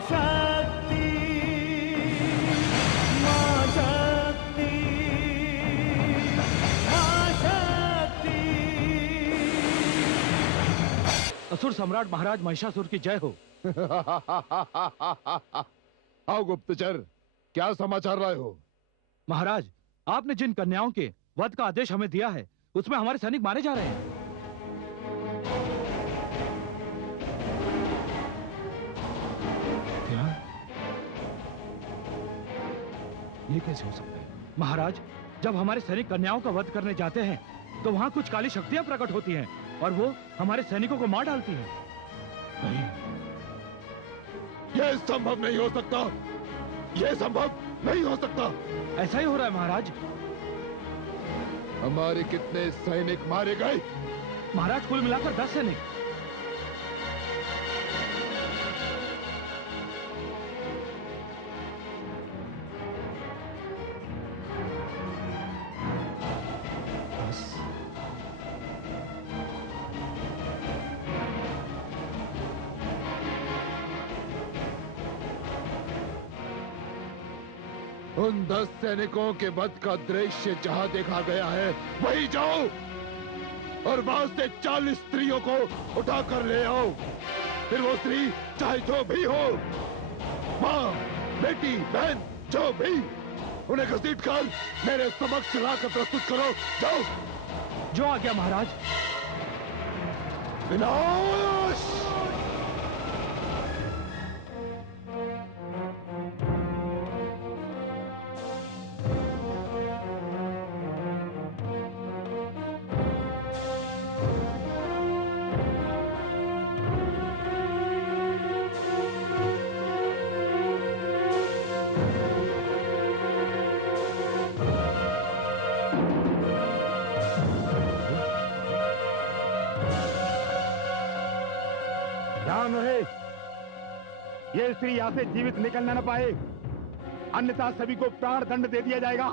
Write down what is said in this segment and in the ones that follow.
शक्ति, मां शक्ति, मां शक्ति। असुर सम्राट महाराज महिषासुर की जय हो। आओ गुप्तचर, क्या समाचार लाए हो? महाराज, आपने जिन कन्याओं के वध का आदेश हमें दिया है उसमें हमारे सैनिक मारे जा रहे हैं। क्या? ये कैसे हो सकता है? महाराज, जब हमारे सैनिक कन्याओं का वध करने जाते हैं तो वहां कुछ काली शक्तियां प्रकट होती हैं और वो हमारे सैनिकों को मार डालती हैं। नहीं, यह संभव नहीं हो सकता। यह संभव नहीं हो सकता। ऐसा ही हो रहा है महाराज। हमारे कितने सैनिक मारे गए? महाराज, कुल मिलाकर 10 सैनिक। उन 10 सैनिकों के वध का दृश्य जहां देखा गया है वहीं जाओ और वहां से 40 स्त्रियों को उठाकर ले आओ। फिर वो स्त्री चाहे जो भी हो, माँ, बेटी, बहन, जो भी, उन्हें घसीटकर मेरे समक्ष लाकर प्रस्तुत करो। जाओ। जो आ गया महाराज। विनाश! ध्यान रहे, ये स्त्री यहां से जीवित निकलना न पाए, अन्यथा सभी को प्राण दंड दे दिया जाएगा।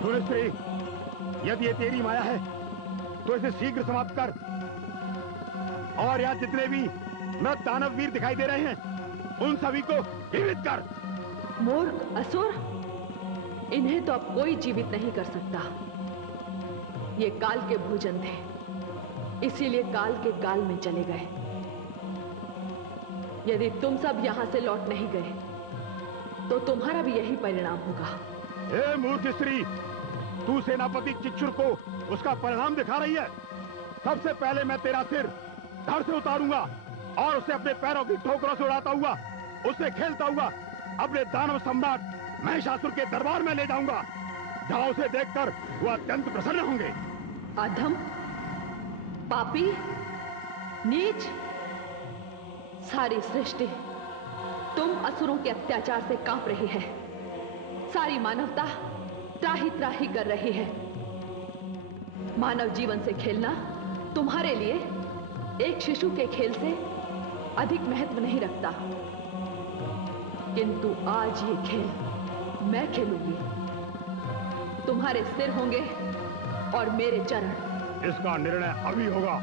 सुन स्त्री, यदि ये तेरी माया है तो इसे शीघ्र समाप्त कर। और यहाँ जितने भी मृत दानव वीर दिखाई दे रहे हैं उन सभी को जीवित कर। मूर्ख असुर, इन्हें तो अब कोई जीवित नहीं कर सकता। ये काल के भोजन थे, इसीलिए काल के काल में चले गए। यदि तुम सब यहां से लौट नहीं गए तो तुम्हारा भी यही परिणाम होगा। हे मूर्ख स्त्री, तू सेनापति चिच्छुर को उसका परिणाम दिखा रही है। सबसे पहले मैं तेरा सिर धड़ से उतारूंगा और उसे अपने पैरों की ठोकरों से उड़ाता हुआ, उससे खेलता हुआ अपने दानव सम्राट महिषासुर के दरबार में ले जाऊंगा, जहां उसे देखकर वो अत्यंत प्रसन्न होंगे। अधम, पापी, नीच, सारी सृष्टि तुम असुरों के अत्याचार से कांप रही है। सारी मानवता त्राही त्राही कर रही है। मानव जीवन से खेलना तुम्हारे लिए एक शिशु के खेल से अधिक महत्व नहीं रखता, किंतु आज ये खेल मैं खेलूंगी। तुम्हारे सिर होंगे और मेरे चरण। इसका निर्णय अभी होगा।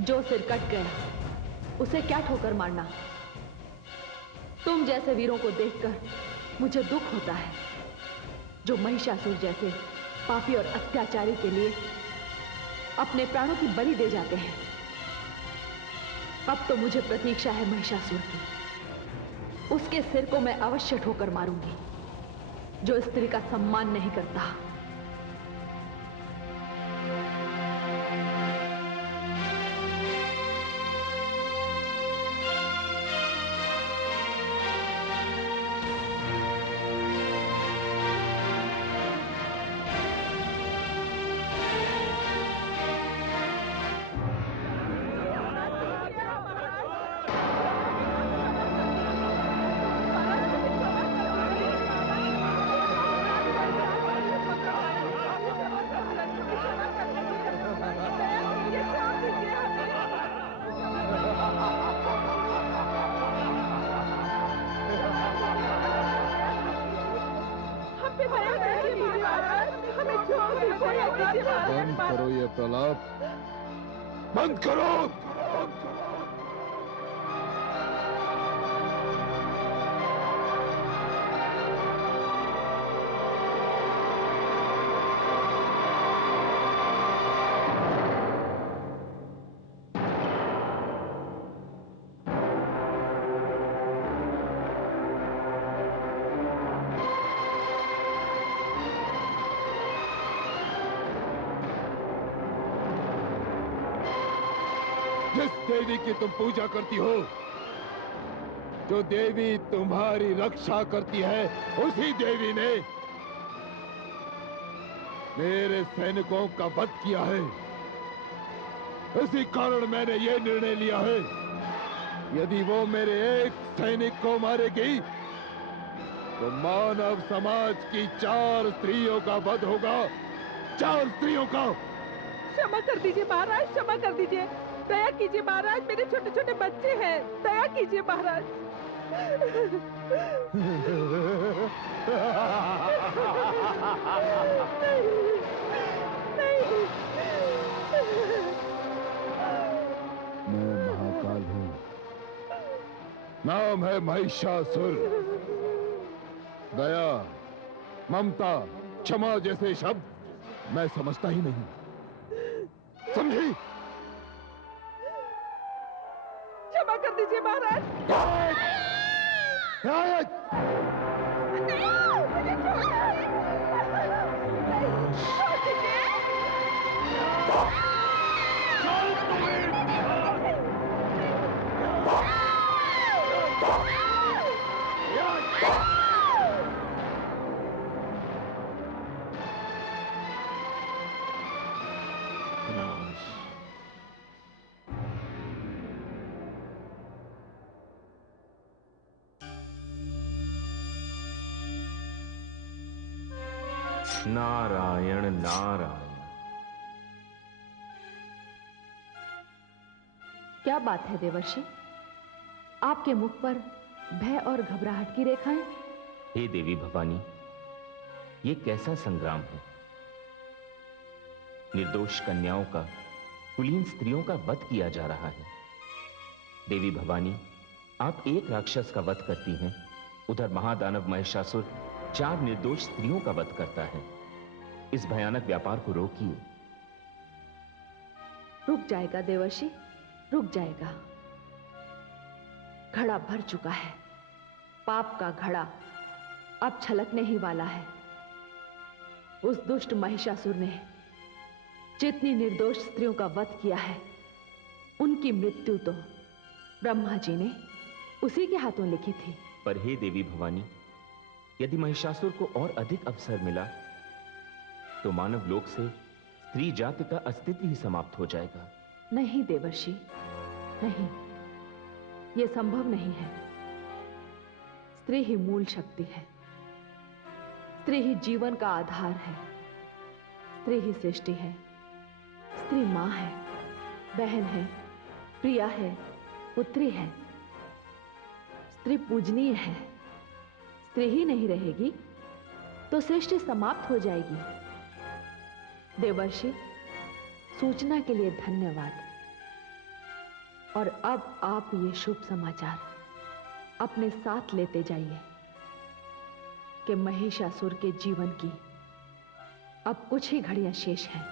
जो सिर कट गया उसे क्या ठोकर मारना। तुम जैसे वीरों को देखकर मुझे दुख होता है, जो महिषासुर जैसे पापी और अत्याचारी के लिए अपने प्राणों की बलि दे जाते हैं। अब तो मुझे प्रतीक्षा है महिषासुर की। उसके सिर को मैं अवश्य ठोकर मारूंगी, जो स्त्री का सम्मान नहीं करता। बंद करो ये प्रलाप, बंद करो। जिस देवी की तुम पूजा करती हो, जो देवी तुम्हारी रक्षा करती है, उसी देवी ने मेरे सैनिकों का वध किया है। इसी कारण मैंने ये निर्णय लिया है, यदि वो मेरे एक सैनिक को मारेगी तो मानव समाज की 4 स्त्रियों का वध होगा। 4 स्त्रियों का। क्षमा कर दीजिए महाराज, क्षमा कर दीजिए। दया कीजिए महाराज, मेरे छोटे छोटे बच्चे हैं, दया कीजिए महाराज। नहीं, मैं महाकाल हूँ, नाम है महिषासुर। दया, ममता, क्षमा जैसे शब्द मैं समझता ही नहीं, समझी? क्षमा कर दीजिए महाराज। न्याय! नहीं, मुझे छोड़ो। नहीं, छोड़ दीजिए। नारायण नारायण। क्या बात है देवर्षि, आपके मुख पर भय और घबराहट की रेखाएं? हे देवी भवानी, ये कैसा संग्राम है? निर्दोष कन्याओं का, कुलीन स्त्रियों का वध किया जा रहा है। देवी भवानी, आप एक राक्षस का वध करती हैं, उधर महादानव महिषासुर 4 निर्दोष स्त्रियों का वध करता है। इस भयानक व्यापार को रोकिए। रुक जाएगा देवर्षि, रुक जाएगा। घड़ा भर चुका है, पाप का घड़ा अब छलकने ही वाला है। उस दुष्ट महिषासुर ने जितनी निर्दोष स्त्रियों का वध किया है, उनकी मृत्यु तो ब्रह्मा जी ने उसी के हाथों लिखी थी। पर हे देवी भवानी, यदि महिषासुर को और अधिक अवसर मिला तो मानव लोक से स्त्री जाति का अस्तित्व ही समाप्त हो जाएगा। नहीं देवर्षि, नहीं, यह संभव नहीं है। स्त्री ही मूल शक्ति है, स्त्री ही जीवन का आधार है, स्त्री ही सृष्टि है। स्त्री मां है, बहन है, प्रिया है, पुत्री है। स्त्री पूजनीय है। स्त्री ही नहीं रहेगी तो सृष्टि समाप्त हो जाएगी। देवर्षि, सूचना के लिए धन्यवाद। और अब आप ये शुभ समाचार अपने साथ लेते जाइए कि महिषासुर के जीवन की अब कुछ ही घड़ियां शेष हैं।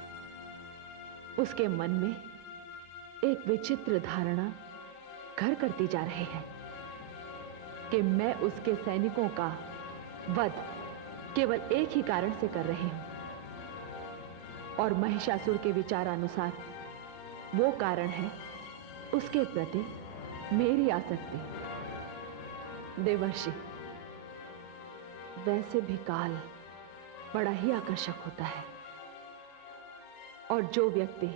उसके मन में एक विचित्र धारणा घर करती जा रही है कि मैं उसके सैनिकों का वध केवल एक ही कारण से कर रही हूं, और महिषासुर के विचारानुसार वो कारण है उसके प्रति मेरी आसक्ति। देवर्षि, वैसे भी काल बड़ा ही आकर्षक होता है, और जो व्यक्ति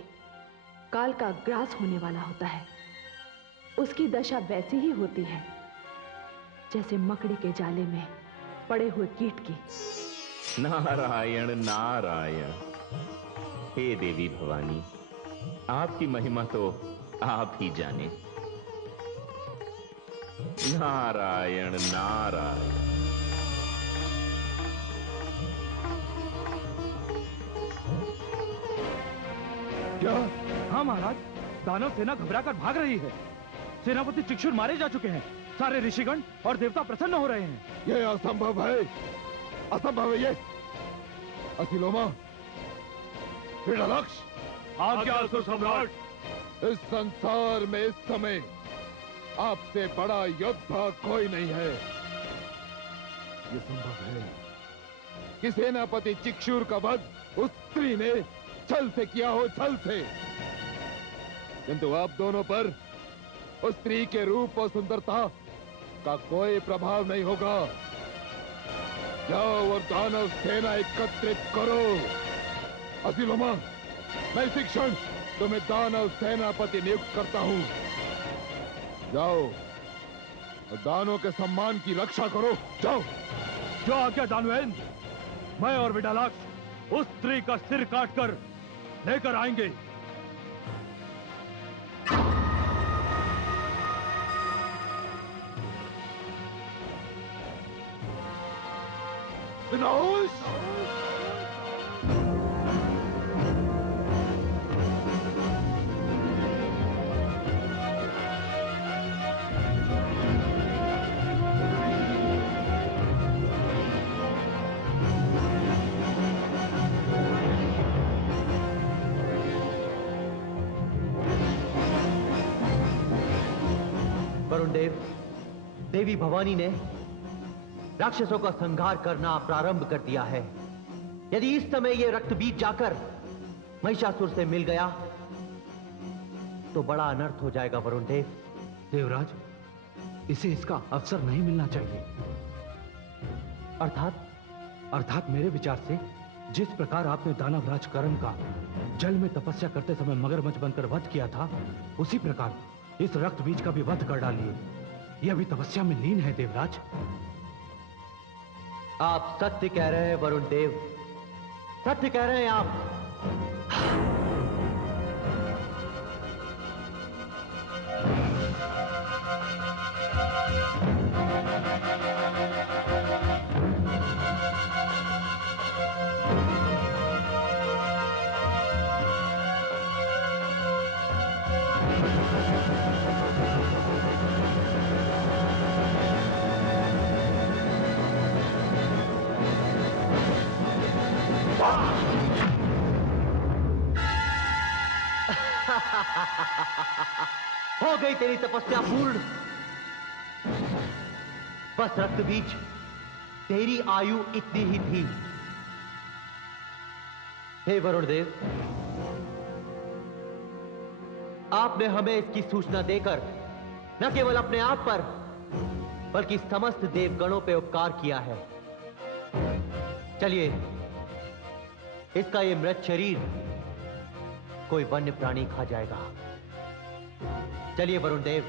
काल का ग्रास होने वाला होता है, उसकी दशा वैसी ही होती है जैसे मकड़ी के जाले में पड़े हुए कीट की। नारायण नारायण। हे देवी भवानी, आपकी महिमा तो आप ही जाने। नारायण नारायण। क्या? हाँ महाराज, दानव सेना घबराकर भाग रही है। सेनापति चिक्षुर मारे जा चुके हैं। सारे ऋषिगण और देवता प्रसन्न हो रहे हैं। ये असंभव है, असंभव है ये। असिलोमा, विडालक्ष, आज्ञा असुर सम्राट। इस संसार में इस समय आपसे बड़ा योद्धा कोई नहीं है। ये संभव है कि सेनापति चिक्षुर का वध उस स्त्री ने छल से किया हो, छल से। किंतु आप दोनों पर उस स्त्री के रूप और सुंदरता का कोई प्रभाव नहीं होगा। जाओ और दानव सेना एकत्रित करो। असिलोमा, मैं इसी क्षण तुम्हें दानव सेनापति नियुक्त करता हूं। जाओ और दानव के सम्मान की रक्षा करो। जाओ। जो आज्ञा दानवेंद्र। मैं और विडालाक्ष उस स्त्री का सिर काटकर लेकर आएंगे। विनाश। वरुण देव, देवी भवानी ने राक्षसों का संहार करना प्रारंभ कर दिया है। यदि इस समय यह रक्त बीज जाकर महिषासुर से मिल गया तो बड़ा अनर्थ हो जाएगा वरुण देव। देवराज, इसे इसका अवसर नहीं मिलना चाहिए। अर्थात मेरे विचार से जिस प्रकार आपने दानवराज करण का जल में तपस्या करते समय मगरमच्छ बनकर वध किया था, उसी प्रकार इस रक्त बीज का भी वध कर डालिए। यह भी तपस्या में लीन है देवराज। आप सत्य कह रहे हैं वरुण देव, सत्य कह रहे हैं आप। हो गई तेरी तपस्या पूर्ण। बस रक्त बीज, तेरी आयु इतनी ही थी। हे वरुण देव, आपने हमें इसकी सूचना देकर न केवल अपने आप पर बल्कि समस्त देवगणों पे उपकार किया है। चलिए, इसका ये मृत शरीर कोई वन्य प्राणी खा जाएगा। चलिए वरुण देव।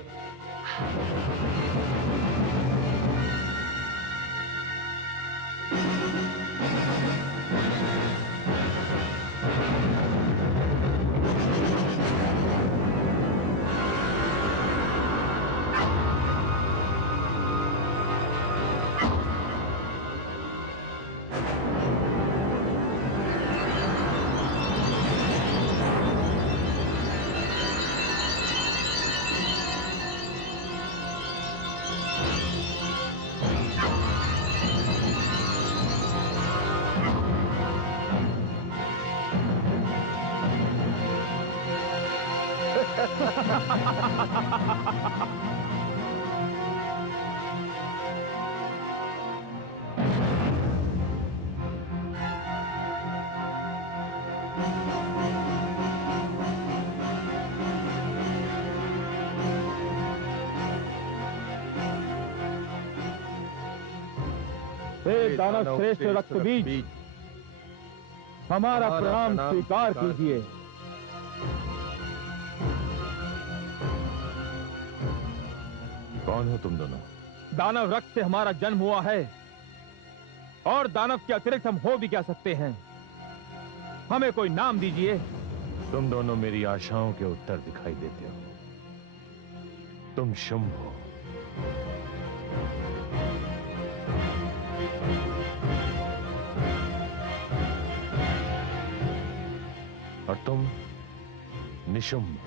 हे दानव श्रेष्ठ रक्त बीज, हमारा प्रणाम स्वीकार कीजिए। कौन हो तुम दोनों? दानव रक्त से हमारा जन्म हुआ है और दानव के अतिरिक्त हम हो भी क्या सकते हैं। हमें कोई नाम दीजिए। तुम दोनों मेरी आशाओं के उत्तर दिखाई देते हो। तुम शुंभ हो। और तुम निशुंभ।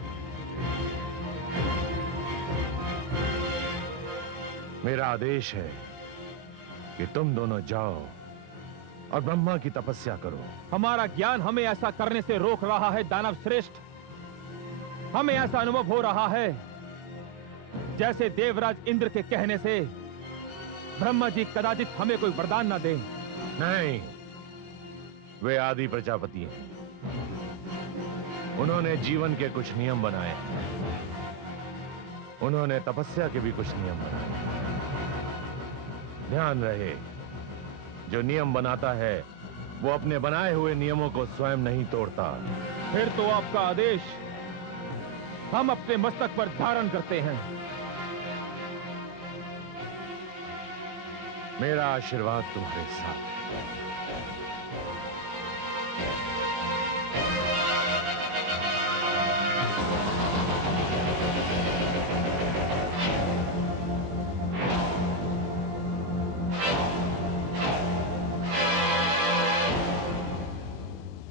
मेरा आदेश है कि तुम दोनों जाओ और ब्रह्मा की तपस्या करो। हमारा ज्ञान हमें ऐसा करने से रोक रहा है दानव श्रेष्ठ। हमें ऐसा अनुभव हो रहा है जैसे देवराज इंद्र के कहने से ब्रह्मा जी कदाचित हमें कोई वरदान ना दें। नहीं, वे आदि प्रजापति हैं। उन्होंने जीवन के कुछ नियम बनाए हैं। उन्होंने तपस्या के भी कुछ नियम बनाए। ध्यान रहे, जो नियम बनाता है वो अपने बनाए हुए नियमों को स्वयं नहीं तोड़ता। फिर तो आपका आदेश हम अपने मस्तक पर धारण करते हैं। मेरा आशीर्वाद तुम्हारे साथ है।